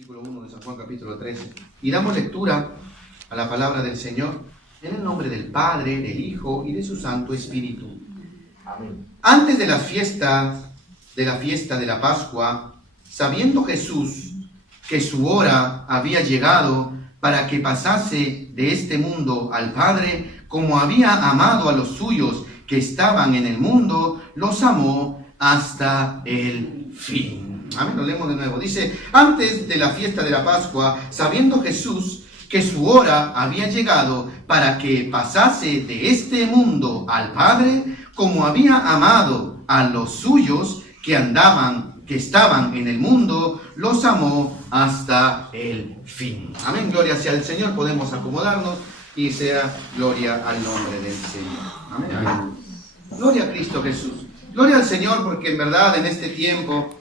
versículo 1 de San Juan capítulo 13. Y damos lectura a la palabra del Señor en el nombre del Padre, del Hijo y de su Santo Espíritu. Amén. Antes de la fiesta de la Pascua, sabiendo Jesús que su hora había llegado para que pasase de este mundo al Padre, como había amado a los suyos que estaban en el mundo, los amó hasta el fin. Amén, lo leemos de nuevo. Dice, antes de la fiesta de la Pascua, sabiendo Jesús que su hora había llegado para que pasase de este mundo al Padre, como había amado a los suyos que estaban en el mundo, los amó hasta el fin. Amén, gloria sea al Señor. Podemos acomodarnos y sea gloria al nombre del Señor. Amén. Amén. Gloria a Cristo Jesús. Gloria al Señor, porque en verdad en este tiempo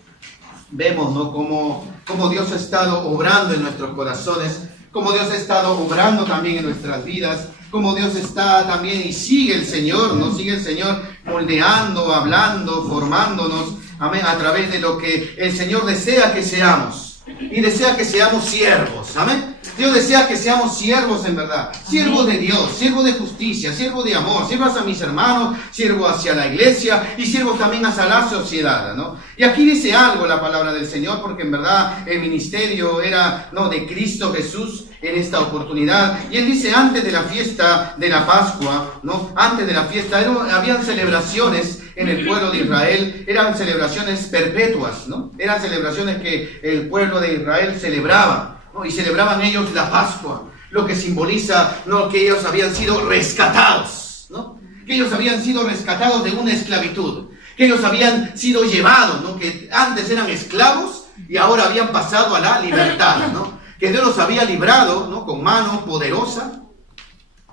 vemos, ¿no?, cómo Dios ha estado obrando en nuestros corazones, cómo Dios ha estado obrando también en nuestras vidas, cómo Dios está también y sigue el Señor, ¿no? Sigue el Señor moldeando, hablando, formándonos, amén, a través de lo que el Señor desea que seamos. Y desea que seamos siervos, amén. Dios desea que seamos siervos en verdad, siervos de Dios, siervos de justicia, siervos de amor, siervos a mis hermanos, siervos hacia la iglesia y siervos también hacia la sociedad, ¿no? Y aquí dice algo la palabra del Señor, porque en verdad el ministerio era, ¿no?, de Cristo Jesús en esta oportunidad. Y Él dice, antes de la fiesta de la Pascua, ¿no?, antes de la fiesta, habían celebraciones en el pueblo de Israel, eran celebraciones perpetuas, ¿no? Eran celebraciones que el pueblo de Israel celebraba, ¿no? Y celebraban ellos la Pascua, lo que simboliza, ¿no?, que ellos habían sido rescatados, ¿no? Que ellos habían sido rescatados de una esclavitud, que ellos habían sido llevados, ¿no?, que antes eran esclavos y ahora habían pasado a la libertad, ¿no? Que Dios los había librado, ¿no?, con mano poderosa.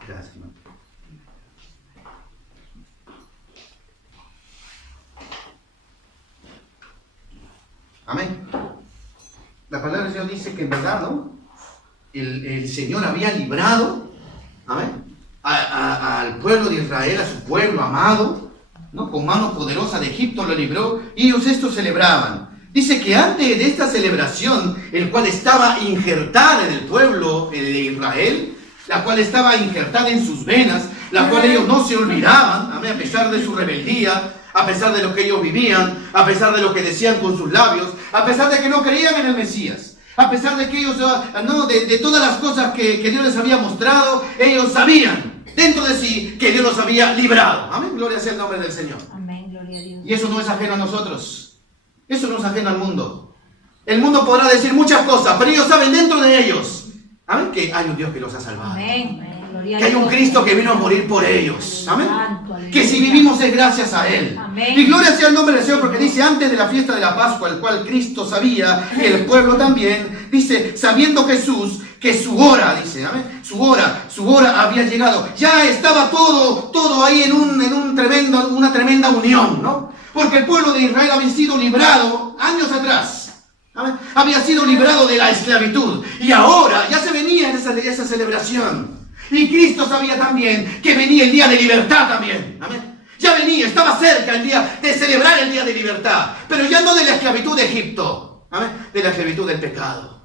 Gracias, hermano. Amén. La palabra del Señor dice que en verdad, ¿no?, el Señor había librado, amén, al pueblo de Israel, a su pueblo amado, ¿no?, con mano poderosa de Egipto lo libró, y ellos esto celebraban. Dice que antes de esta celebración, el cual estaba injertada en el pueblo de Israel, la cual estaba injertada en sus venas, la cual ellos no se olvidaban, amén, a pesar de su rebeldía, a pesar de lo que ellos vivían, a pesar de lo que decían con sus labios, a pesar de que no creían en el Mesías, a pesar de que ellos, no, de todas las cosas que Dios les había mostrado, ellos sabían dentro de sí que Dios los había librado. Amén, gloria sea el nombre del Señor. Amén, gloria a Dios. Y eso no es ajeno a nosotros. Eso no es ajeno al mundo. El mundo podrá decir muchas cosas, pero ellos saben dentro de ellos, amén, que hay un Dios que los ha salvado. Amén. Que hay un Cristo que vino a morir por ellos. Amén. Que si vivimos es gracias a Él. Amén. Y gloria sea el nombre del Señor, porque dice, antes de la fiesta de la Pascua, el cual Cristo sabía, y el pueblo también, dice, sabiendo Jesús que su hora, dice, amén, su hora había llegado. Ya estaba todo ahí en una tremenda unión, ¿no? Porque el pueblo de Israel había sido librado años atrás. ¿Amén? Había sido librado de la esclavitud. Y ahora ya se venía esa celebración. Y Cristo sabía también que venía el día de libertad también. Amén. Ya venía, estaba cerca el día de celebrar el día de libertad. Pero ya no de la esclavitud de Egipto. Amén. De la esclavitud del pecado.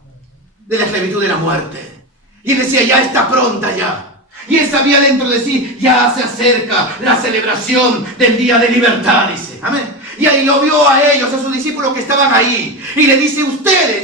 De la esclavitud de la muerte. Y él decía, ya está pronta ya. Y él sabía dentro de sí, ya se acerca la celebración del día de libertad, dice. Amén. Y ahí lo vio a ellos, a sus discípulos que estaban ahí. Y le dice, ustedes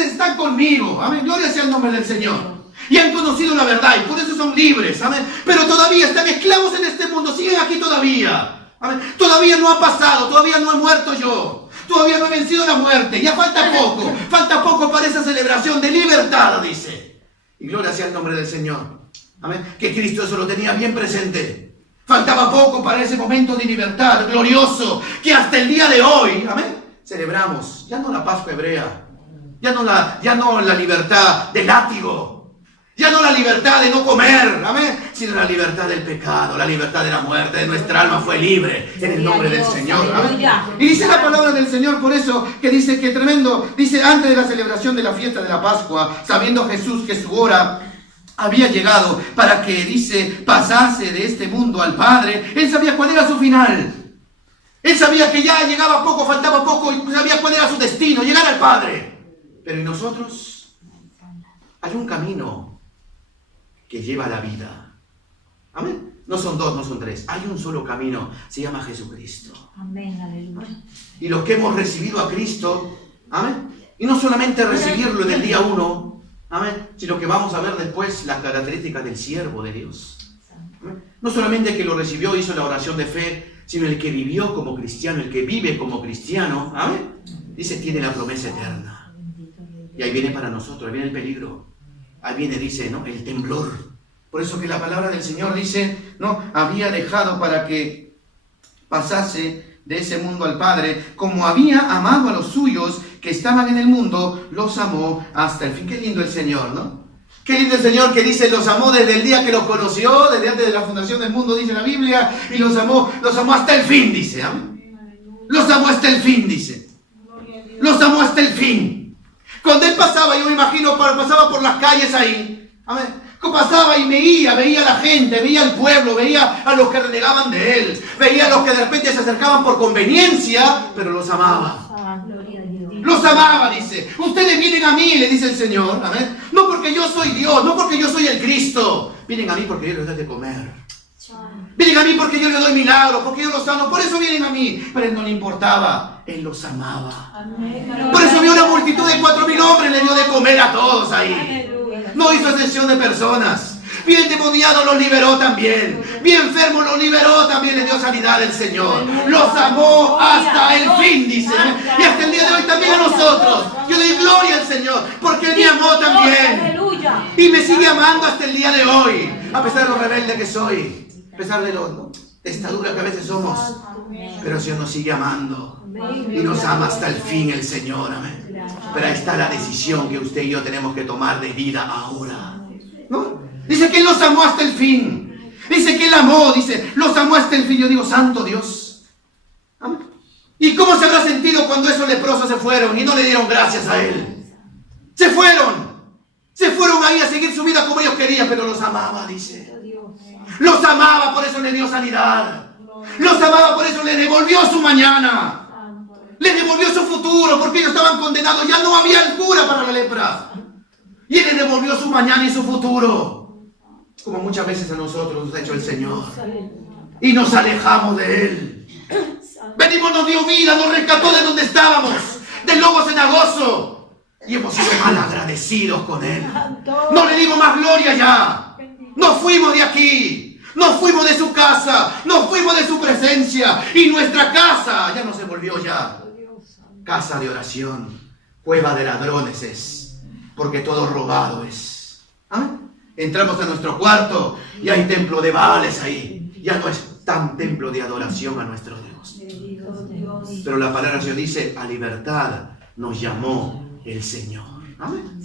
están conmigo. Amén. Gloria sea el nombre del Señor. Y han conocido la verdad y por eso son libres. Amén. Pero todavía están esclavos en este mundo. Siguen aquí todavía. Amén. Todavía no ha pasado. Todavía no he muerto yo. Todavía no he vencido la muerte. Ya falta poco. Falta poco para esa celebración de libertad, dice. Y gloria sea el nombre del Señor. Amén. Que Cristo eso lo tenía bien presente. Faltaba poco para ese momento de libertad glorioso que hasta el día de hoy, amén, celebramos. Ya no la Pascua hebrea. Ya no la libertad del látigo. Ya no la libertad de no comer, amén, sino la libertad del pecado, la libertad de la muerte, de nuestra alma fue libre en el nombre del Señor. Amén. Y dice la palabra del Señor por eso, que dice que tremendo, dice antes de la celebración de la fiesta de la Pascua, sabiendo Jesús que su hora había llegado para que, dice, pasase de este mundo al Padre, él sabía cuál era su final. Él sabía que ya llegaba poco, faltaba poco, y sabía cuál era su destino, llegar al Padre. Pero en nosotros hay un camino que lleva a la vida. Amén. No son dos, no son tres. Hay un solo camino. Se llama Jesucristo. Amén, aleluya. Y los que hemos recibido a Cristo, amén. Y no solamente recibirlo en el día 1, amén, sino que vamos a ver después las características del siervo de Dios. Amén. No solamente el que lo recibió, hizo la oración de fe, sino el que vivió como cristiano, el que vive como cristiano, amén. Dice, tiene la promesa eterna. Y ahí viene para nosotros, ahí viene el peligro. Ahí viene, dice, ¿no?, el temblor. Por eso que la palabra del Señor dice, ¿no?, había dejado para que pasase de ese mundo al Padre, como había amado a los suyos que estaban en el mundo, los amó hasta el fin. Qué lindo el Señor, ¿no? Qué lindo el Señor que dice, los amó desde el día que los conoció, desde antes de la fundación del mundo, dice la Biblia, y los amó hasta el fin, dice. ¿Amén? Los amó hasta el fin, dice. Los amó hasta el fin. Cuando Él pasaba, yo me imagino, pasaba por las calles ahí, amén, pasaba y veía a la gente, veía al pueblo, veía a los que renegaban de Él, veía a los que de repente se acercaban por conveniencia, pero los amaba. Los amaba, dice. Ustedes vienen a mí, le dice el Señor, amén, no porque yo soy Dios, no porque yo soy el Cristo, vienen a mí porque yo les doy de comer. Vienen a mí porque yo les doy milagros, porque yo los sano, por eso vienen a mí. Pero Él no le importaba, Él los amaba. Por eso vio una multitud de 4.000 hombres, le dio de comer a todos ahí. No hizo excepción de personas. Bien demoniado los liberó también. Bien enfermo los liberó también. Le dio sanidad el Señor. Los amó hasta el fin, dice. Y hasta el día de hoy también a nosotros. Yo le doy gloria al Señor porque Él me amó también. Y me sigue amando hasta el día de hoy. A pesar de lo rebelde que soy. A pesar de lo testadura que a veces somos. Pero el Señor nos sigue amando. Y nos ama hasta el fin el Señor. Amén. Pero ahí está la decisión que usted y yo tenemos que tomar de vida ahora, ¿no? Dice que Él los amó hasta el fin. Dice que Él amó, dice, los amó hasta el fin. Yo digo, santo Dios. ¿Amén? ¿Y cómo se habrá sentido cuando esos leprosos se fueron y no le dieron gracias a Él? Se fueron. Se fueron ahí a seguir su vida como ellos querían, pero los amaba, dice. Los amaba, por eso le dio sanidad. Los amaba, por eso le devolvió su mañana. Le devolvió su futuro, porque ellos estaban condenados. Ya no había cura para la lepra. Y Él le devolvió su mañana y su futuro. Como muchas veces a nosotros nos ha hecho el Señor. Y nos alejamos de Él. Venimos, nos dio vida, nos rescató de donde estábamos. Del lobo cenagoso. Y hemos sido mal agradecidos con Él. No le dimos más gloria ya. Nos fuimos de aquí. Nos fuimos de su casa. Nos fuimos de su presencia. Y nuestra casa ya no se volvió ya casa de oración, cueva de ladrones es, porque todo robado es. ¿Ah? Entramos a nuestro cuarto y hay templo de Baales ahí. Ya no es tan templo de adoración a nuestro Dios. Pero la palabra del Señor dice, a libertad nos llamó el Señor. Amén.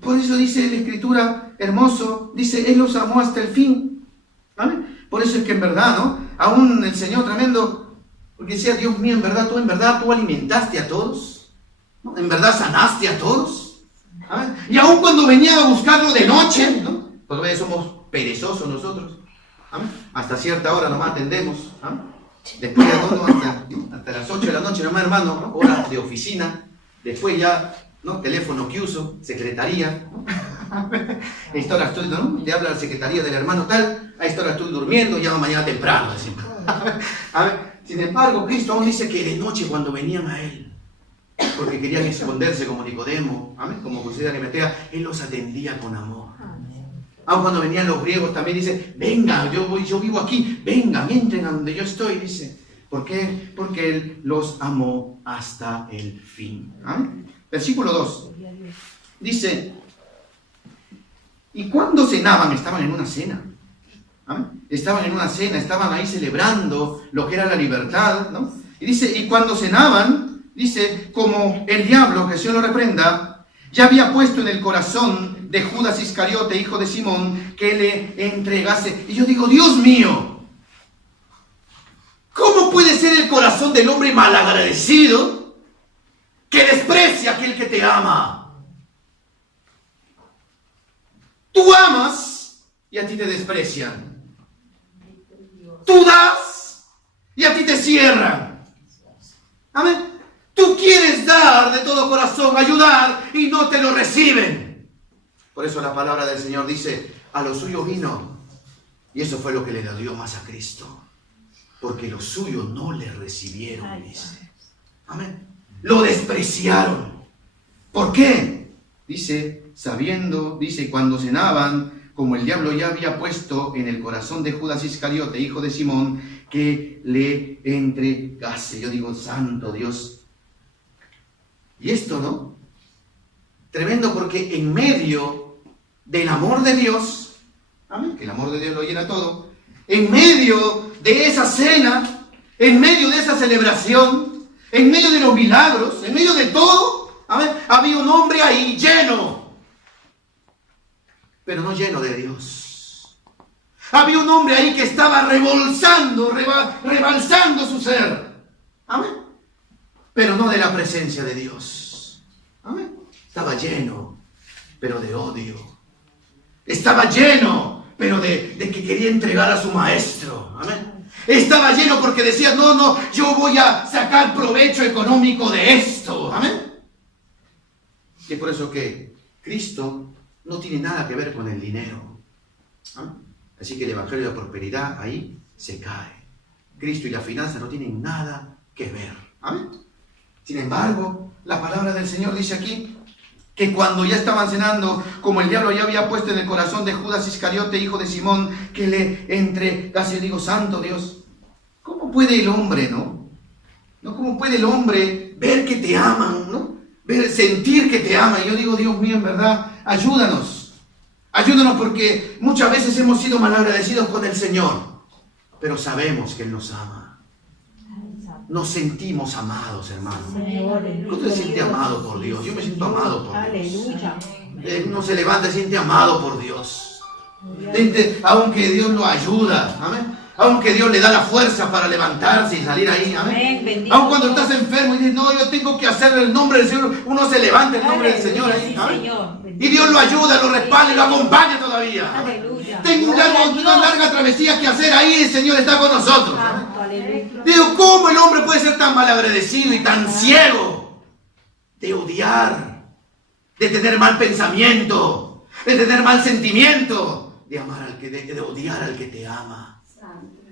Por eso dice la Escritura, hermoso, dice, Él los amó hasta el fin. Amén. Por eso es que en verdad, ¿no? Aún el Señor tremendo, porque decía, Dios mío, en verdad tú alimentaste a todos, ¿no? En verdad sanaste a todos. ¿Amén? Y aún cuando venía a buscarlo de noche, ¿no? Todavía somos perezosos nosotros. ¿Amén? Hasta cierta hora nomás atendemos. ¿Amén? Después ya hasta las 8 de la noche nomás, hermano, ¿no? Horas de oficina. Después ya, ¿no? Teléfono que uso, secretaría, ¿no? A esta hora estoy, ¿no? Te habla la secretaría del hermano tal, a esta hora estoy durmiendo, llama mañana temprano. A ver, sin embargo, Cristo aún dice que de noche cuando venían a Él, porque querían esconderse como Nicodemo, ¿amén? Como José de Arimatea, Él los atendía con amor. Aún cuando venían los griegos también dice, vengan, yo vivo aquí, vengan, entren a donde yo estoy, dice. ¿Por qué? Porque Él los amó hasta el fin. ¿Amén? Versículo 2. Dice, y cuando cenaban, estaban en una cena. ¿Amén? Estaban en una cena, estaban ahí celebrando lo que era la libertad, ¿no? Y dice, y cuando cenaban, dice, como el diablo, que el Señor lo reprenda, ya había puesto en el corazón de Judas Iscariote, hijo de Simón, que le entregase. Y yo digo, Dios mío, ¿cómo puede ser el corazón del hombre malagradecido que desprecia a aquel que te ama? Tú amas y a ti te desprecian. Tú das y a ti te cierran. Amén. Tú quieres dar dar de todo corazón, ayudar, y no te lo reciben. Por eso la palabra del Señor dice, a los suyos vino, y eso fue lo que le dio más a Cristo, porque los suyos no le recibieron, dice. Amén. Lo despreciaron. ¿Por qué? Dice, sabiendo, dice, cuando cenaban, como el diablo ya había puesto en el corazón de Judas Iscariote, hijo de Simón, que le entregase. Yo digo, santo Dios. Y esto, ¿no? Tremendo, porque en medio del amor de Dios, amén, que el amor de Dios lo llena todo, en medio de esa cena, en medio de esa celebración, en medio de los milagros, en medio de todo, amén, había un hombre ahí lleno, pero no lleno de Dios. Había un hombre ahí que estaba rebalsando su ser, amén, pero no de la presencia de Dios. Amén. Estaba lleno, pero de odio. Estaba lleno, pero de que quería entregar a su maestro. Amén. Estaba lleno porque decía, no, yo voy a sacar provecho económico de esto. Amén. Y es por eso que Cristo no tiene nada que ver con el dinero. Amén. Así que el evangelio de la prosperidad ahí se cae. Cristo y la finanza no tienen nada que ver. Amén. Sin embargo, la palabra del Señor dice aquí que cuando ya estaban cenando, como el diablo ya había puesto en el corazón de Judas Iscariote, hijo de Simón, que le entregase, yo digo, santo Dios, ¿cómo puede el hombre, no? ¿Cómo puede el hombre ver que te aman, no? Sentir que te aman? Y yo digo, Dios mío, en verdad, ayúdanos. Ayúdanos, porque muchas veces hemos sido malagradecidos con el Señor, pero sabemos que Él nos ama. Nos sentimos amados, hermano. ¿Usted se siente amado por Dios? Yo me siento amado por Dios. Uno se levanta y se siente amado por Dios. Aunque Dios lo ayuda, amén. Aunque Dios le da la fuerza para levantarse y salir ahí, amén. Aun cuando estás enfermo y dices, no, yo tengo que hacer el nombre del Señor, uno se levanta en el nombre del Señor ahí, amén. Y Dios lo ayuda, lo respalda y lo acompaña todavía. Aleluya. Tengo una larga travesía que hacer ahí, el Señor está con nosotros. Digo, ¿cómo el hombre puede ser tan malagradecido y tan ciego de odiar, de tener mal pensamiento, de tener mal sentimiento, de amar al que, de odiar al que te ama,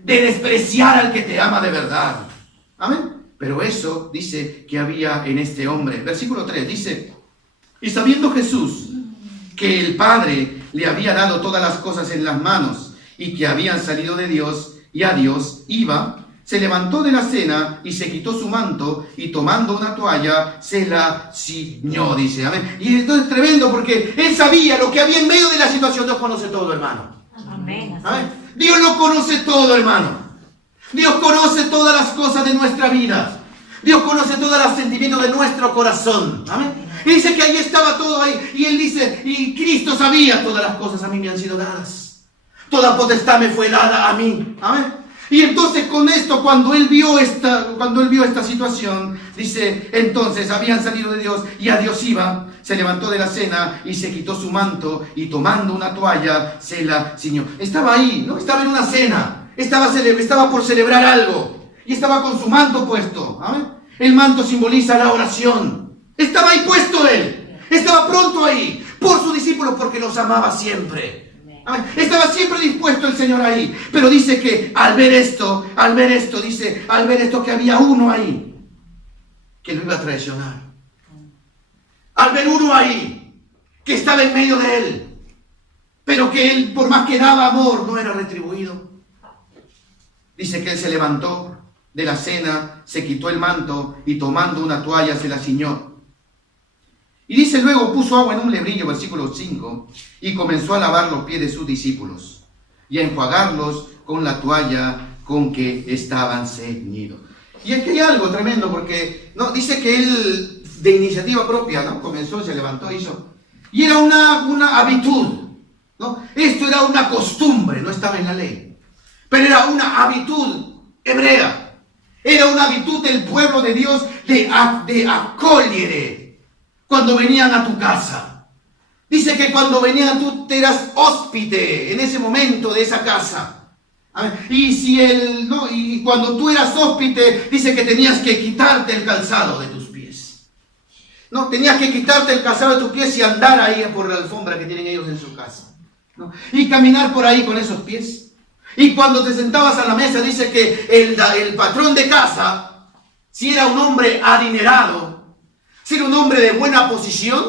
de despreciar al que te ama de verdad? Amén. Pero eso dice que había en este hombre. Versículo 3 dice, y sabiendo Jesús que el Padre le había dado todas las cosas en las manos y que habían salido de Dios y a Dios iba, se levantó de la cena y se quitó su manto y tomando una toalla se la ciñó, dice, amén. Y entonces es tremendo porque él sabía lo que había en medio de la situación. Dios conoce todo, hermano. Amén. Amén. Dios lo conoce todo, hermano. Dios conoce todas las cosas de nuestra vida. Dios conoce todos los sentimientos de nuestro corazón. Amén. Y dice que ahí estaba todo ahí. Y él dice, y Cristo sabía todas las cosas a mí me han sido dadas. Toda potestad me fue dada a mí. Amén. Y entonces con esto, cuando él vio esta situación, dice, entonces habían salido de Dios y a Dios iba, se levantó de la cena y se quitó su manto y tomando una toalla se la ciñó. Estaba ahí, ¿no? Estaba en una cena, estaba por celebrar algo y estaba con su manto puesto. ¿Amén? El manto simboliza la oración. Estaba ahí puesto él, estaba pronto ahí por sus discípulos porque los amaba siempre. Estaba siempre dispuesto el Señor ahí. Pero dice que al ver esto que había uno ahí que lo iba a traicionar. Al ver uno ahí que estaba en medio de él, pero que él, por más que daba amor, no era retribuido. Dice que él se levantó de la cena, se quitó el manto y tomando una toalla se la ciñó. Y dice luego puso agua en un lebrillo, versículo 5, y comenzó a lavar los pies de sus discípulos y a enjuagarlos con la toalla con que estaban ceñidos. Y aquí hay algo tremendo porque no dice que él de iniciativa propia, ¿no? Comenzó, se levantó, hizo. Y era una habitud, ¿no? Esto era una costumbre, no estaba en la ley, pero era una habitud hebrea. Era una habitud del pueblo de Dios de accogliere. Cuando venían a tu casa. Dice que cuando venían tú eras hóspede en ese momento de esa casa. Y cuando tú eras hóspede, dice que tenías que quitarte el calzado de tus pies. No, tenías que quitarte el calzado de tus pies y andar ahí por la alfombra que tienen ellos en su casa, ¿no? Y caminar por ahí con esos pies. Y cuando te sentabas a la mesa, dice que el patrón de casa, si era un hombre adinerado, si era un hombre de buena posición,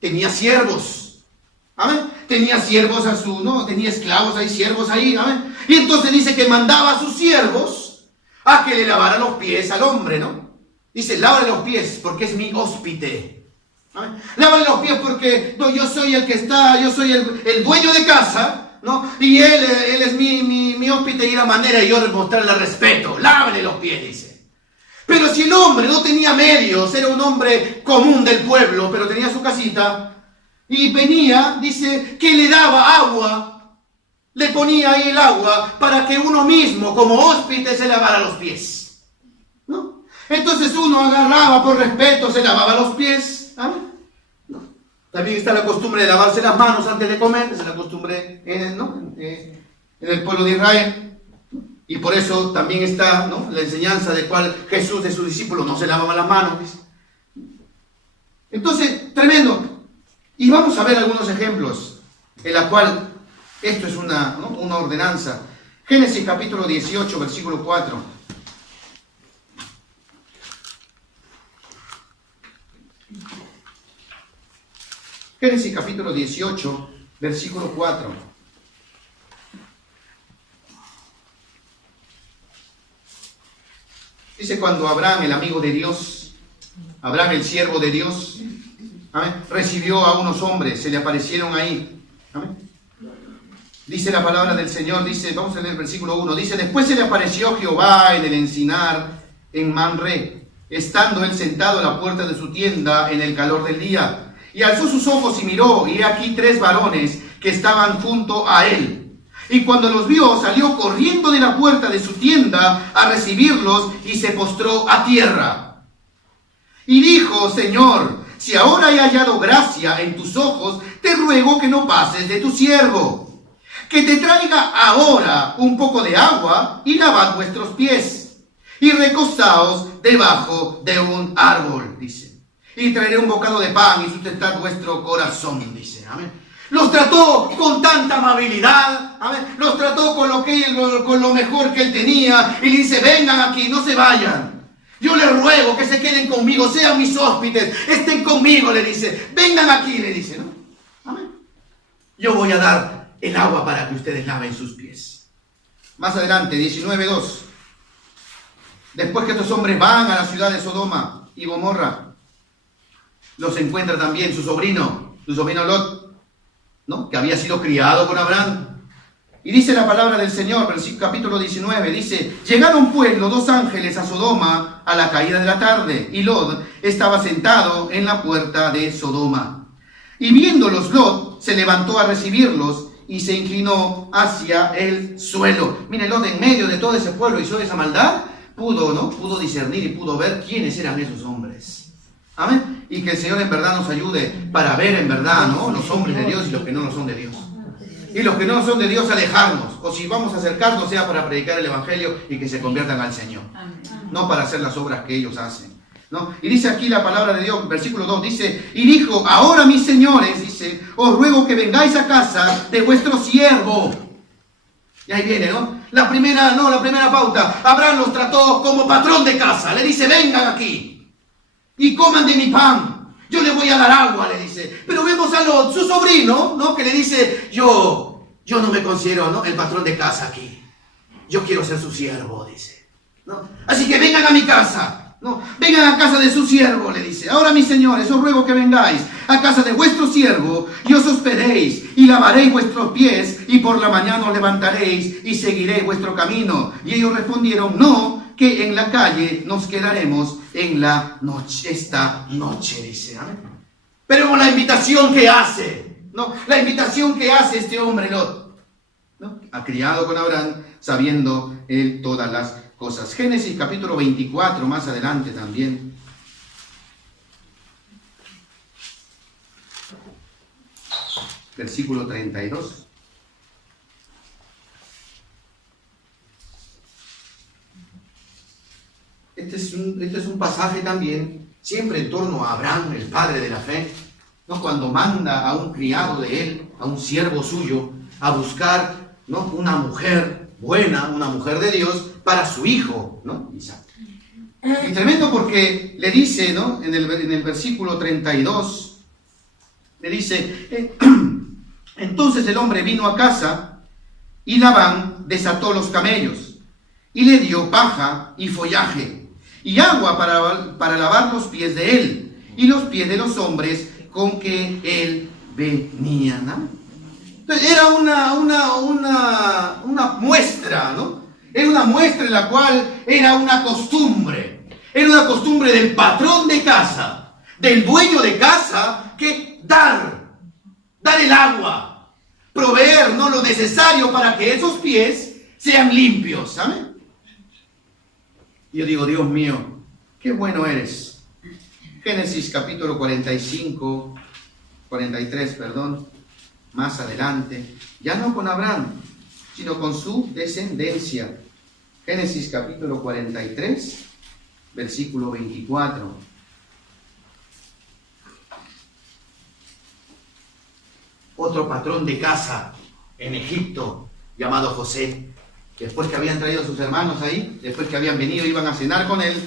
tenía siervos. ¿Amén? Tenía siervos tenía esclavos ahí, siervos ahí. ¿Amén? Y entonces dice que mandaba a sus siervos a que le lavaran los pies al hombre, ¿no? Dice, lávale los pies porque es mi hóspite. ¿Amén? Lávale los pies porque no, yo soy el dueño de casa, ¿no? Y él es mi hóspite y la manera de yo mostrarle respeto. Lávale los pies, dice. Pero si el hombre no tenía medios, era un hombre común del pueblo, pero tenía su casita, y venía, dice, que le daba agua, le ponía ahí el agua para que uno mismo, como hóspede, se lavara los pies, ¿no? Entonces uno agarraba por respeto, se lavaba los pies, ¿no? También está la costumbre de lavarse las manos antes de comer, esa es la costumbre en el pueblo de Israel. Y por eso también está, ¿no?, la enseñanza de cual Jesús de sus discípulos no se lavaban las manos, ¿ves? Entonces, tremendo. Y vamos a ver algunos ejemplos en la cual esto es una ordenanza. Génesis capítulo 18, versículo 4. Génesis capítulo 18, versículo 4. Dice, cuando Abraham, el amigo de Dios, Abraham, el siervo de Dios, ¿amén?, recibió a unos hombres, se le aparecieron ahí. ¿Amén? Dice la palabra del Señor, dice, vamos a leer el versículo 1, dice, después se le apareció Jehová en el encinar en Mamre, estando él sentado a la puerta de su tienda en el calor del día. Y alzó sus ojos y miró, y he aquí 3 varones que estaban junto a él. Y cuando los vio, salió corriendo de la puerta de su tienda a recibirlos y se postró a tierra. Y dijo, Señor, si ahora he hallado gracia en tus ojos, te ruego que no pases de tu siervo, que te traiga ahora un poco de agua y lavad vuestros pies, y recostaos debajo de un árbol, dice. Y traeré un bocado de pan y sustentad vuestro corazón, dice. Amén. Los trató con tanta amabilidad, amén. Los trató con lo mejor que él tenía, y le dice, vengan aquí, no se vayan. Yo les ruego que se queden conmigo, sean mis hóspedes, estén conmigo, le dice. Vengan aquí, le dice, ¿no? Amén. Yo voy a dar el agua para que ustedes laven sus pies. Más adelante, 19:2. Después que estos hombres van a la ciudad de Sodoma y Gomorra, los encuentra también su sobrino Lot, ¿no?, que había sido criado con Abraham. Y dice la palabra del Señor, capítulo 19, dice, llegaron pues los 2 ángeles a Sodoma a la caída de la tarde, y Lot estaba sentado en la puerta de Sodoma. Y viéndolos Lot, se levantó a recibirlos y se inclinó hacia el suelo. Miren, Lot, en medio de todo ese pueblo y toda esa maldad, pudo discernir y pudo ver quiénes eran esos hombres. Amén. Y que el Señor en verdad nos ayude para ver en verdad, ¿no?, los hombres de Dios y los que no lo son de Dios. Y los que no son de Dios, alejarnos. O si vamos a acercarnos, sea para predicar el Evangelio y que se conviertan al Señor. No para hacer las obras que ellos hacen, ¿no? Y dice aquí la palabra de Dios, versículo 2, dice, y dijo, ahora mis señores, dice, os ruego que vengáis a casa de vuestro siervo. Y ahí viene, ¿no? La primera pauta. Abraham los trató como patrón de casa. Le dice, vengan aquí y coman de mi pan, yo le voy a dar agua, le dice. Pero vemos a Lot, su sobrino, ¿no?, que le dice, yo no me considero, ¿no?, el patrón de casa aquí, yo quiero ser su siervo, dice, ¿no? Así que vengan a mi casa, ¿no?, vengan a casa de su siervo, le dice. Ahora, mis señores, os ruego que vengáis a casa de vuestro siervo y os hospedeis y lavaréis vuestros pies, y por la mañana os levantaréis y seguiréis vuestro camino. Y ellos respondieron, no, que en la calle nos quedaremos en la noche, esta noche, dice. Amén. Pero la invitación que hace, ¿no?, la invitación que hace este hombre Lot, ¿no?, ha criado con Abraham, sabiendo él todas las cosas. Génesis capítulo 24, más adelante también. Versículo 32. Este es un pasaje también siempre en torno a Abraham, el padre de la fe, ¿no? Cuando manda a un criado de él, a un siervo suyo, a buscar, ¿no? Una mujer buena, una mujer de Dios, para su hijo, ¿no? Isaac. Y tremendo porque le dice, ¿no? En el versículo 32, le dice, entonces el hombre vino a casa y Labán desató los camellos y le dio paja y follaje y agua para lavar los pies de él y los pies de los hombres con que él venía, ¿no? Entonces era una muestra, ¿no? Era una muestra en la cual era una costumbre del patrón de casa, del dueño de casa, que dar el agua, proveer, ¿no?, lo necesario para que esos pies sean limpios, ¿saben? Y yo digo, Dios mío, qué bueno eres. Génesis capítulo 43, perdón, más adelante, ya no con Abraham, sino con su descendencia. Génesis capítulo 43, versículo 24. Otro patrón de casa en Egipto, llamado José, después que habían traído a sus hermanos ahí, después que habían venido, iban a cenar con él,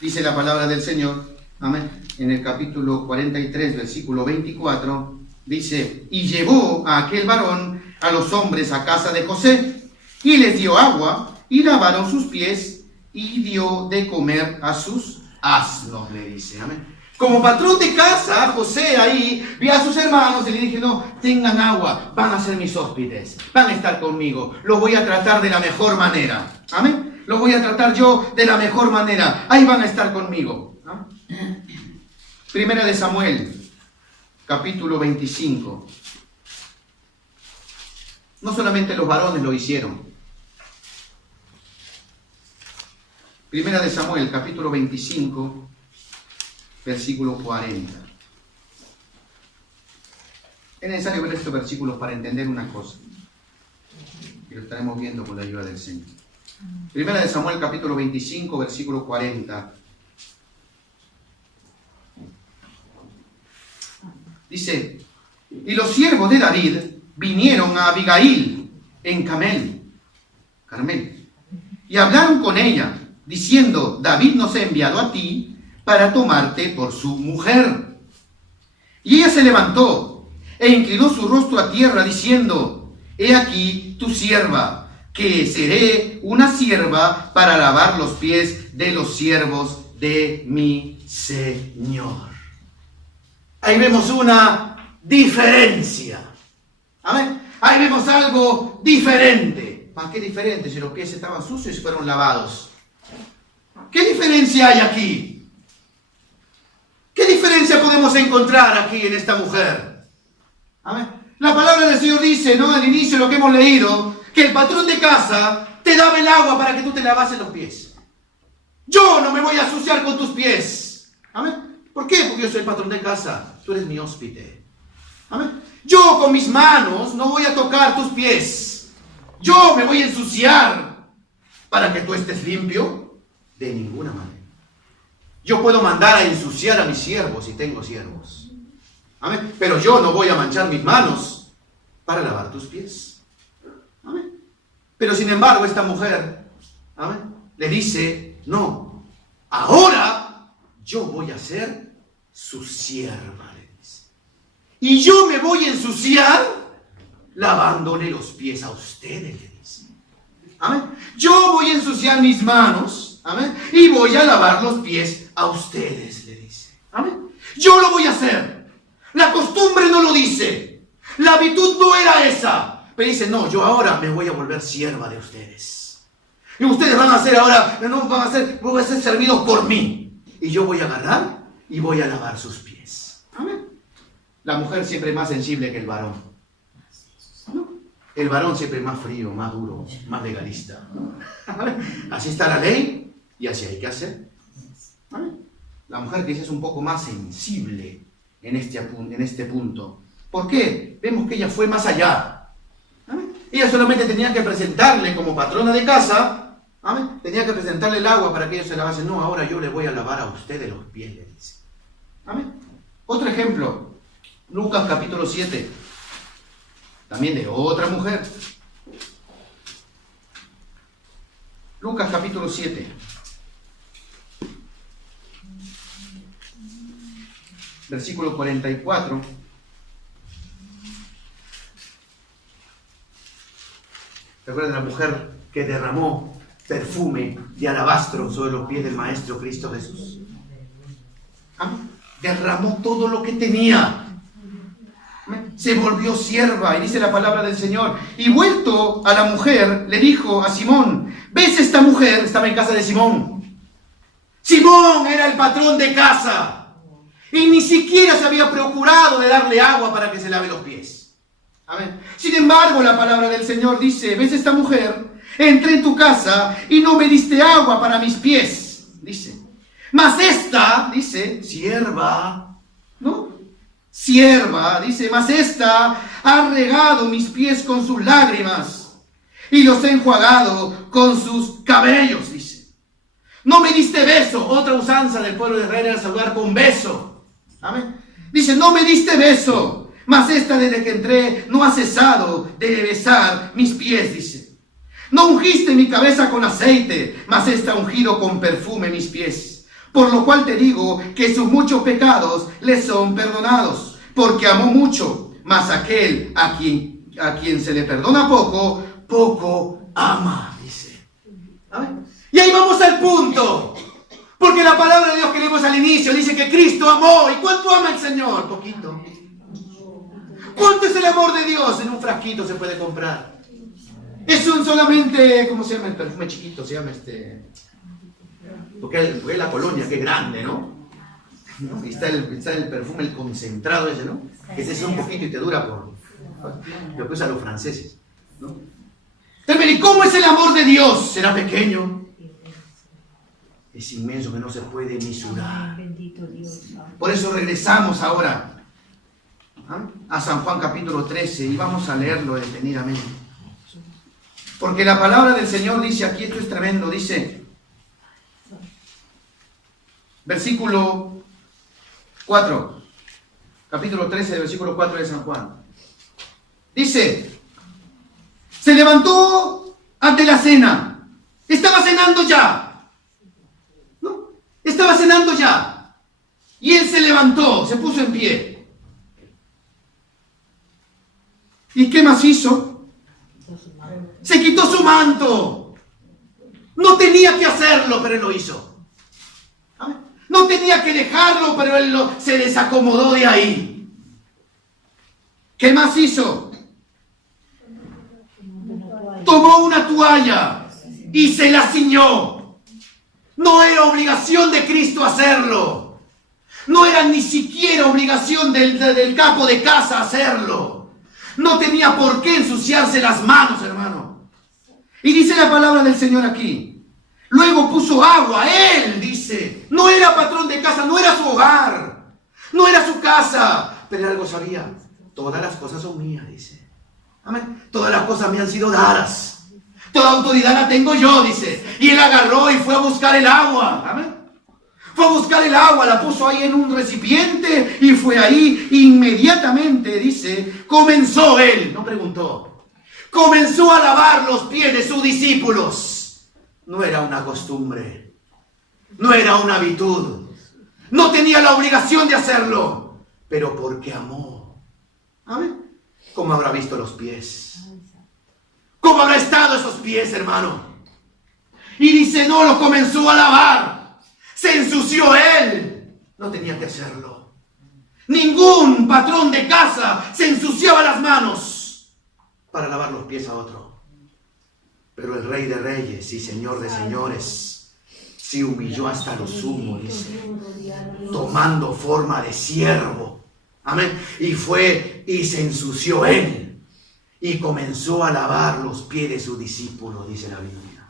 dice la palabra del Señor, amén, en el capítulo 43, versículo 24, dice, y llevó a aquel varón a los hombres a casa de José, y les dio agua, y lavaron sus pies, y dio de comer a sus asnos, le dice, amén. Como patrón de casa, José ahí vio a sus hermanos y le dije, no, tengan agua, van a ser mis hóspedes, van a estar conmigo, los voy a tratar de la mejor manera, amén. Los voy a tratar yo de la mejor manera, ahí van a estar conmigo, ¿no? Primera de Samuel, capítulo 25. No solamente los varones lo hicieron. Primera de Samuel, capítulo 25, versículo 40. Es necesario ver estos versículos para entender una cosa. Y lo estaremos viendo con la ayuda del Señor. Primera de Samuel, capítulo 25, versículo 40. Dice, y los siervos de David vinieron a Abigail en Carmel, y hablaron con ella, diciendo, David nos ha enviado a ti para tomarte por su mujer. Y ella se levantó e inclinó su rostro a tierra, diciendo, he aquí tu sierva, que seré una sierva para lavar los pies de los siervos de mi Señor. Ahí vemos una diferencia. ¿Amén? Ahí vemos algo diferente. ¿Para qué diferente? Si los pies estaban sucios y fueron lavados. ¿Qué diferencia hay aquí? ¿Qué diferencia podemos encontrar aquí en esta mujer? ¿Amén? La palabra del Señor dice, ¿no?, al inicio lo que hemos leído, que el patrón de casa te daba el agua para que tú te lavases los pies. Yo no me voy a ensuciar con tus pies. ¿Amén? ¿Por qué? Porque yo soy el patrón de casa. Tú eres mi hóspede. ¿Amén? Yo con mis manos no voy a tocar tus pies. Yo me voy a ensuciar para que tú estés limpio. De ninguna manera. Yo puedo mandar a ensuciar a mis siervos si tengo siervos. ¿Amén? Pero yo no voy a manchar mis manos para lavar tus pies. ¿Amén? Pero sin embargo esta mujer, ¿amén?, le dice, no, ahora yo voy a ser su sierva, le dice. Y yo me voy a ensuciar lavándole los pies a ustedes, le dice. ¿Amén? Yo voy a ensuciar mis manos, amén, y voy a lavar los pies a ustedes, le dice. Amén. Yo lo voy a hacer. La costumbre no lo dice. La habitud no era esa. Pero dice, no, yo ahora me voy a volver sierva de ustedes. Y ustedes van a ser ahora, van a ser servidos por mí. Y yo voy a agarrar y voy a lavar sus pies. Amén. La mujer siempre es más sensible que el varón. ¿No? El varón siempre es más frío, más duro, más legalista. ¿Amén? Así está la ley y así hay que hacer. ¿Amén? La mujer quizás es un poco más sensible en este punto. ¿Por qué? Vemos que ella fue más allá. ¿Amén? Ella solamente tenía que presentarle como patrona de casa, ¿amén?, tenía que presentarle el agua para que ellos se lavasen. No, ahora yo le voy a lavar a ustedes los pies, le dice. Amén. Otro ejemplo, Lucas capítulo 7, también de otra mujer. Lucas capítulo 7. Versículo 44. ¿Recuerdan la mujer que derramó perfume de alabastro sobre los pies del Maestro Cristo Jesús? Amén. Derramó todo lo que tenía. Se volvió sierva, y dice la palabra del Señor. Y vuelto a la mujer, le dijo a Simón: ¿ves esta mujer? Estaba en casa de Simón. Simón era el patrón de casa. Y ni siquiera se había procurado de darle agua para que se lave los pies. Amén. Sin embargo, la palabra del Señor dice: ¿ves esta mujer? Entré en tu casa y no me diste agua para mis pies. Dice. Mas esta, dice, sierva, ¿no? Sierva, dice, mas esta ha regado mis pies con sus lágrimas y los ha enjuagado con sus cabellos, dice. No me diste beso. Otra usanza del pueblo de Israel era saludar con beso. Amén. Dice, no me diste beso, mas esta desde que entré no ha cesado de besar mis pies, dice. No ungiste mi cabeza con aceite, mas esta ha ungido con perfume mis pies. Por lo cual te digo que sus muchos pecados le son perdonados, porque amó mucho, mas aquel a quien se le perdona poco, poco ama, dice. ¿Amén? Y ahí vamos al punto, porque la palabra de Dios que leímos al inicio dice que Cristo amó. ¿Y cuánto ama el Señor? Poquito. ¿Cuánto es el amor de Dios? En un frasquito se puede comprar. Es un solamente, ¿cómo se llama el perfume chiquito? Se llama porque es la colonia, que es grande, ¿no? Y está el perfume, el concentrado ese, ¿no? Que ese es un poquito y te dura por lo que usan los franceses, ¿no? ¿Y cómo es el amor de Dios? ¿Será pequeño? Es inmenso, que no se puede mesurar. Por eso regresamos ahora a San Juan capítulo 13 y vamos a leerlo detenidamente. Porque la palabra del Señor dice aquí, esto es tremendo, dice, versículo 4, capítulo 13, versículo 4 de San Juan. Dice, se levantó ante la cena. Estaba cenando ya. ¿No? Estaba cenando ya. Y él se levantó, se puso en pie. ¿Y qué más hizo? Se quitó su manto. No tenía que hacerlo, pero él lo hizo. No tenía que dejarlo, pero él se desacomodó de ahí. ¿Qué más hizo? Tomó una toalla y se la ciñó. No era obligación de Cristo hacerlo. No era ni siquiera obligación del capo de casa hacerlo. No tenía por qué ensuciarse las manos, hermano. Y dice la palabra del Señor aquí. Luego puso agua, él dice, no era patrón de casa, no era su hogar, no era su casa, pero algo sabía, todas las cosas son mías, dice. Amén. Todas las cosas me han sido dadas, toda autoridad la tengo yo, dice. Y él agarró y fue a buscar el agua, amén. Fue a buscar el agua, la puso ahí en un recipiente y fue ahí inmediatamente, dice, comenzó él, no preguntó, comenzó a lavar los pies de sus discípulos. No era una costumbre, no era una habitud, no tenía la obligación de hacerlo, pero porque amó. ¿Amén? ¿Cómo habrá visto los pies? ¿Cómo habrá estado esos pies, hermano? Y dice, no, lo comenzó a lavar, se ensució él, no tenía que hacerlo. Ningún patrón de casa se ensuciaba las manos para lavar los pies a otro. Pero el Rey de Reyes y Señor de Señores se humilló hasta lo sumo, dice, tomando forma de siervo. Amén. Y fue y se ensució él y comenzó a lavar los pies de sus discípulos, dice la Biblia.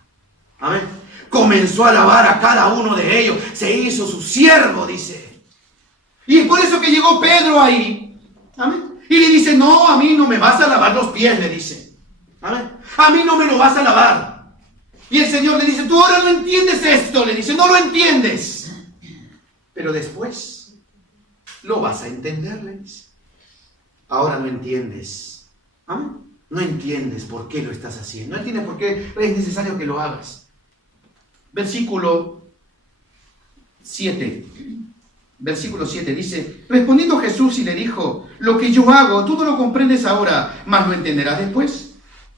Amén. Comenzó a lavar a cada uno de ellos. Se hizo su siervo, dice. Y es por eso que llegó Pedro ahí. Amén. Y le dice, no, a mí no me vas a lavar los pies, le dice. Amén. A mí no me lo vas a lavar. Y el Señor le dice, tú ahora no entiendes esto. Le dice, no lo entiendes. Pero después lo vas a entender, le dice. Ahora no entiendes. ¿Amén? No entiendes por qué lo estás haciendo. No entiendes por qué es necesario que lo hagas. Versículo 7. Versículo 7 dice: respondiendo Jesús y le dijo: lo que yo hago, tú no lo comprendes ahora, mas lo entenderás después.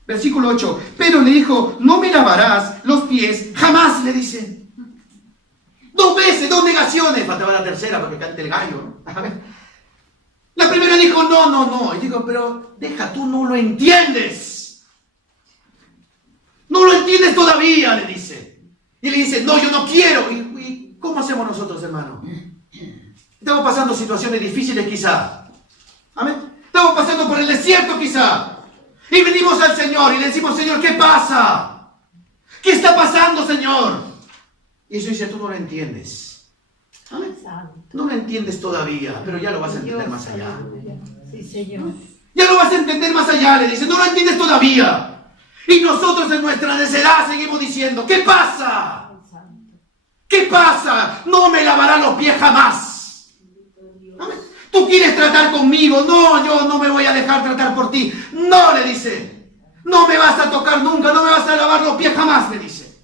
Versículo 8. Pedro le dijo: no me lavarás los pies jamás, le dice. 2 veces, 2 negaciones. Faltaba la tercera para que cante el gallo, ¿no? A ver. La primera dijo: no. Y digo: pero deja, tú no lo entiendes. No lo entiendes todavía, le dice. Y le dice: no, yo no quiero. ¿Y cómo hacemos nosotros, hermano? Estamos pasando situaciones difíciles quizá. Amén. Estamos pasando por el desierto quizá. Y venimos al Señor y le decimos: Señor, ¿qué pasa? ¿Qué está pasando, Señor? Y eso dice: tú no lo entiendes. Amén. No lo entiendes todavía, pero ya lo vas a entender más allá. Sí, Señor. Ya lo vas a entender más allá, le dice. No lo entiendes todavía. Y nosotros en nuestra necedad seguimos diciendo: ¿qué pasa? ¿Qué pasa? No me lavará los pies jamás. Amén. Tú quieres tratar conmigo. No, yo no me voy a dejar tratar por ti. No, le dice. No me vas a tocar nunca. No me vas a lavar los pies jamás, le dice.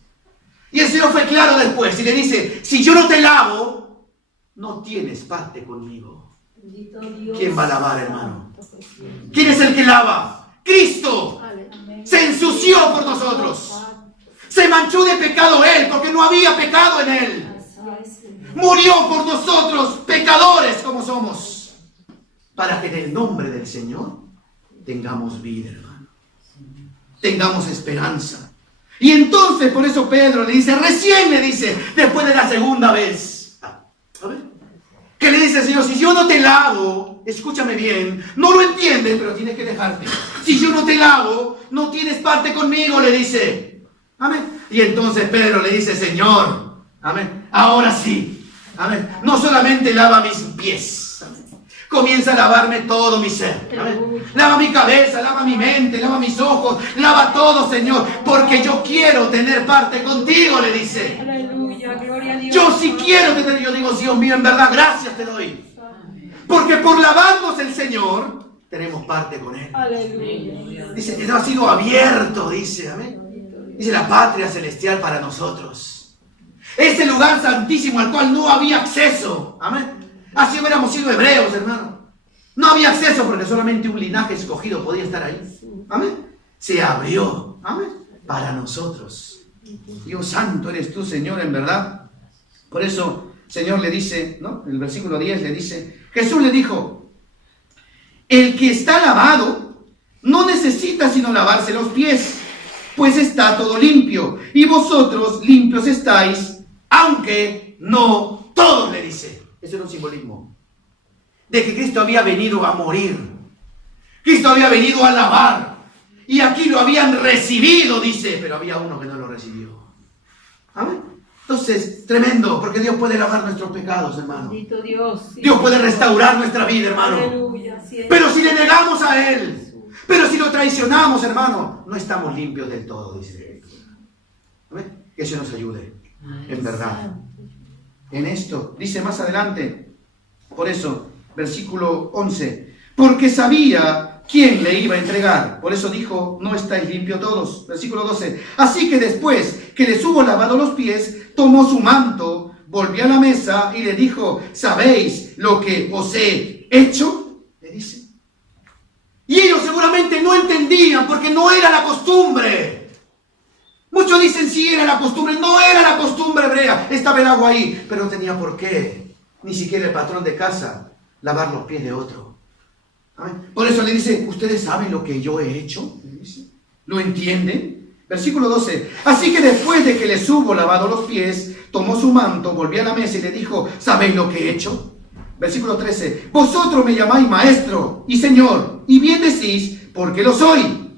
Y el Señor fue claro después y le dice: si yo no te lavo, no tienes parte conmigo. ¿Quién va a lavar, hermano? ¿Quién es el que lava? Cristo. Se ensució por nosotros. Se manchó de pecado Él, porque no había pecado en Él. Murió por nosotros, pecadores como somos, para que en el nombre del Señor tengamos vida, hermano. Tengamos esperanza. Y entonces, por eso Pedro le dice, recién le dice, después de la segunda vez, a ver, que le dice al Señor: si yo no te lavo, escúchame bien, no lo entiendes, pero tienes que dejarte. Si yo no te lavo, no tienes parte conmigo, le dice. Amén. Y entonces Pedro le dice: Señor, amén, ahora sí, amén, no solamente lava mis pies, amén, comienza a lavarme todo mi ser, amén. Lava mi cabeza, lava mi mente, lava mis ojos, lava todo, Señor, porque yo quiero tener parte contigo, le dice. Aleluya, gloria a Dios. Yo sí quiero tener. Yo digo: Dios mío, en verdad, gracias te doy, porque por lavarnos el Señor tenemos parte con Él. Aleluya. Dice que no ha sido abierto, dice, amén. Dice: la patria celestial para nosotros. Ese lugar santísimo al cual no había acceso. Amén. Así hubiéramos sido hebreos, hermano. No había acceso porque solamente un linaje escogido podía estar ahí. Amén. Se abrió. Amén. Para nosotros. Dios santo eres tú, Señor, en verdad. Por eso, Señor le dice, ¿no? El versículo 10 le dice: Jesús le dijo: el que está lavado no necesita sino lavarse los pies, pues está todo limpio, y vosotros limpios estáis, aunque no todos, le dice. Ese era un simbolismo de que Cristo había venido a morir. Cristo había venido a lavar, y aquí lo habían recibido, dice, pero había uno que no lo recibió. Amén. Entonces, tremendo, porque Dios puede lavar nuestros pecados, hermano. Bendito Dios. Sí, Dios puede restaurar nuestra vida, hermano. Aleluya, sí, pero si le negamos a Él, pero si lo traicionamos, hermano, no estamos limpios del todo, dice. Amén. Que eso nos ayude, en verdad. En esto, dice más adelante, por eso, versículo 11, porque sabía quién le iba a entregar. Por eso dijo: no estáis limpios todos. Versículo 12, así que después que les hubo lavado los pies, tomó su manto, volvió a la mesa y le dijo: ¿sabéis lo que os he hecho? Le dice. Y ellos seguramente no entendían porque no era la costumbre. Muchos dicen: sí, era la costumbre. No era la costumbre hebrea. Estaba el agua ahí, pero no tenía por qué, ni siquiera el patrón de casa, lavar los pies de otro. ¿Amén? Por eso le dice: ¿ustedes saben lo que yo he hecho? ¿Lo entienden? Versículo 12. Así que después de que les hubo lavado los pies, tomó su manto, volvió a la mesa y le dijo: ¿sabéis lo que he hecho? Versículo 13. Vosotros me llamáis maestro y señor, y bien decís, porque lo soy.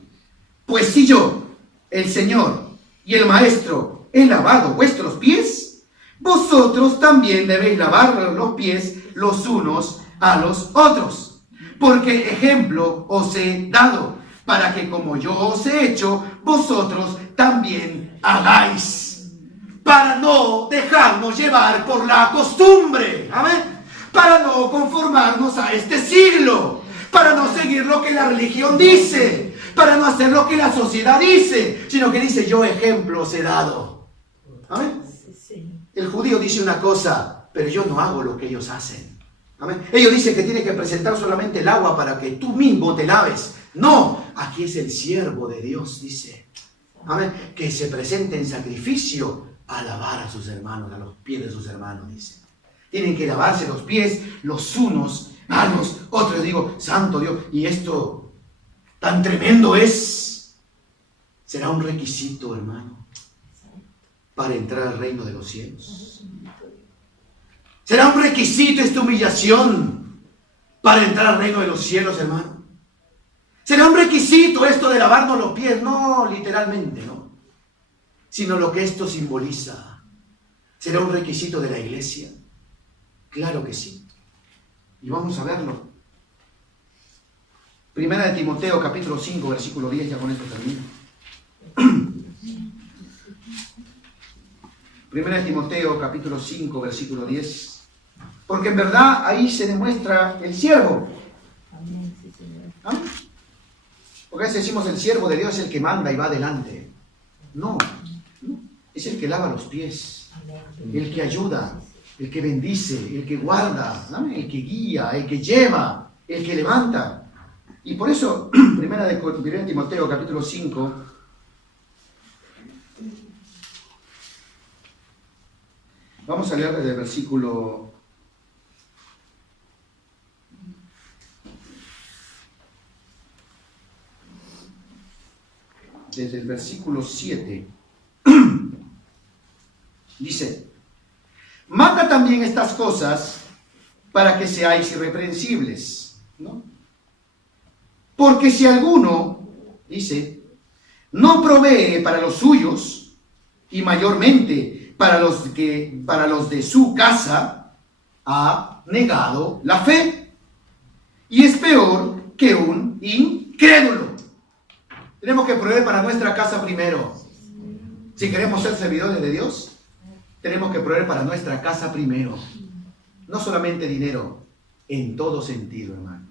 Pues si yo, el Señor y el maestro, he lavado vuestros pies, vosotros también debéis lavar los pies los unos a los otros. Porque ejemplo os he dado, para que como yo os he hecho, vosotros también hagáis. Para no dejarnos llevar por la costumbre. Amén. Para no conformarnos conformarnos a este siglo, para no seguir lo que la religión dice, para no hacer lo que la sociedad dice, sino que dice: yo ejemplo os he dado. ¿Amén? El judío dice una cosa, pero yo no hago lo que ellos hacen. ¿Amén? Ellos dicen que tienes que presentar solamente el agua para que tú mismo te laves. No, aquí es el siervo de Dios, dice. Amén. Que se presente en sacrificio a lavar a sus hermanos, a los pies de sus hermanos, dice. Tienen que lavarse los pies los unos a los otros. Digo, santo Dios, y esto tan tremendo es. Será un requisito, hermano, para entrar al reino de los cielos. Será un requisito esta humillación para entrar al reino de los cielos, hermano. Será un requisito esto de lavarnos los pies, no literalmente, no, sino lo que esto simboliza. ¿Será un requisito de la iglesia? Claro que sí. Y vamos a verlo. Primera de Timoteo, capítulo 5, versículo 10, ya con esto termino. Primera de Timoteo, capítulo 5, versículo 10. Porque en verdad ahí se demuestra el siervo. ¿Ah? Porque a veces decimos el siervo de Dios es el que manda y va adelante. No, es el que lava los pies, el que ayuda, el que bendice, el que guarda, ¿no? El que guía, el que lleva, el que levanta. Y por eso, primera de Timoteo, capítulo 5, vamos a leer desde el versículo 7. Dice: manda también estas cosas para que seáis irreprensibles, ¿no? Porque si alguno, dice, no provee para los suyos, y mayormente para los de su casa, ha negado la fe, y es peor que un incrédulo. Tenemos que proveer para nuestra casa primero. Si queremos ser servidores de Dios, tenemos que proveer para nuestra casa primero. No solamente dinero, en todo sentido, hermano.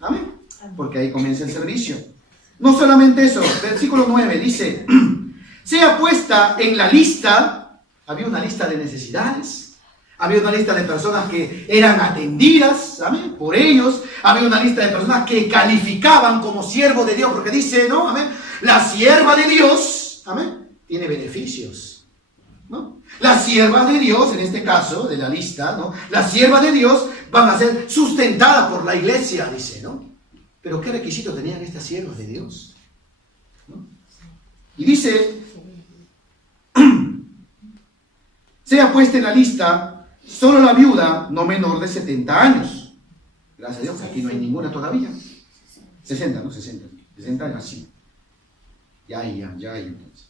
Amén. Porque ahí comienza el servicio. No solamente eso, versículo 9 dice: sea puesta en la lista. Había una lista de necesidades, había una lista de personas que eran atendidas, amén, por ellos. Había una lista de personas que calificaban como siervo de Dios, porque dice, ¿no? Amén, la sierva de Dios, amén, tiene beneficios, ¿no? Las siervas de Dios, en este caso, de la lista, ¿no? Las siervas de Dios van a ser sustentadas por la iglesia, dice, ¿no? Pero ¿qué requisitos tenían estas siervas de Dios? ¿No? Y dice: sea puesta en la lista solo la viuda no menor de 70 años. Gracias a Dios, aquí no hay ninguna todavía. 60, ¿no? 60 años, sí. Ya hay entonces.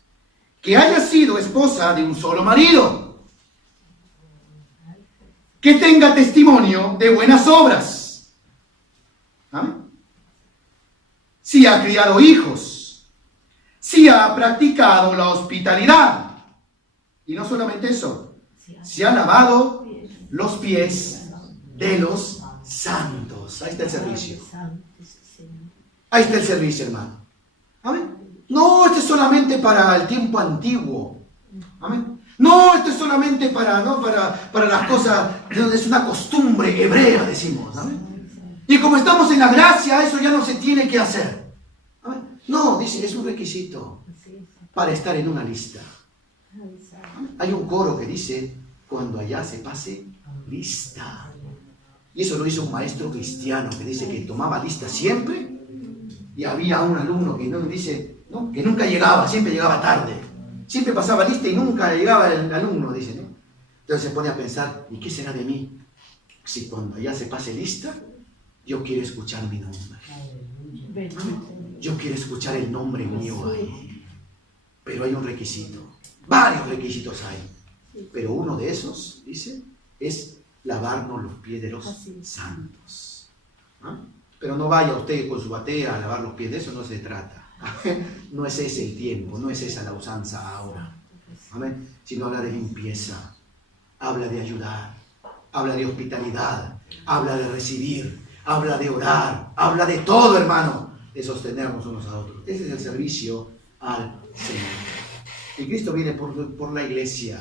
Que haya sido esposa de un solo marido. Que tenga testimonio de buenas obras. ¿Amén? Si ha criado hijos. Si ha practicado la hospitalidad. Y no solamente eso, se ha lavado los pies de los santos. Ahí está el servicio. Ahí está el servicio, hermano. Amén. No, esto es solamente para el tiempo antiguo. Amén. No, esto es solamente para las cosas, es una costumbre hebrea, decimos. Amén. Y como estamos en la gracia, eso ya no se tiene que hacer. Amén. No, dice, es un requisito para estar en una lista. Hay un coro que dice: cuando allá se pase lista. Y eso lo hizo un maestro cristiano que dice que tomaba lista siempre, y había un alumno que dice, ¿no?, que nunca llegaba, siempre llegaba tarde, siempre pasaba lista y nunca llegaba el alumno, dice, ¿no? Entonces se pone a pensar: ¿y qué será de mí si cuando allá se pase lista yo quiero escuchar mi nombre? Yo quiero escuchar el nombre mío ahí. Pero hay un requisito. Varios requisitos hay, pero uno de esos, dice, es lavarnos los pies de los santos. ¿Ah? Pero no vaya usted con su batea a lavar los pies, de eso no se trata. No es ese el tiempo, no es esa la usanza ahora. Amén. Sino habla de limpieza, habla de ayudar, habla de hospitalidad, habla de recibir, habla de orar, habla de todo, hermano, de sostenernos unos a otros. Ese es el servicio al Señor. Y Cristo viene por la iglesia,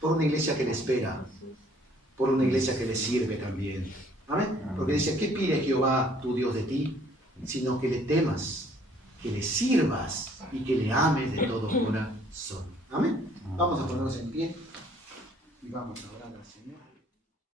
por una iglesia que le espera, por una iglesia que le sirve también. ¿Amén? Porque dice, ¿qué pide Jehová tu Dios de ti? Sino que le temas, que le sirvas y que le ames de todo corazón. Amén. Vamos a ponernos en pie y vamos a orar al Señor.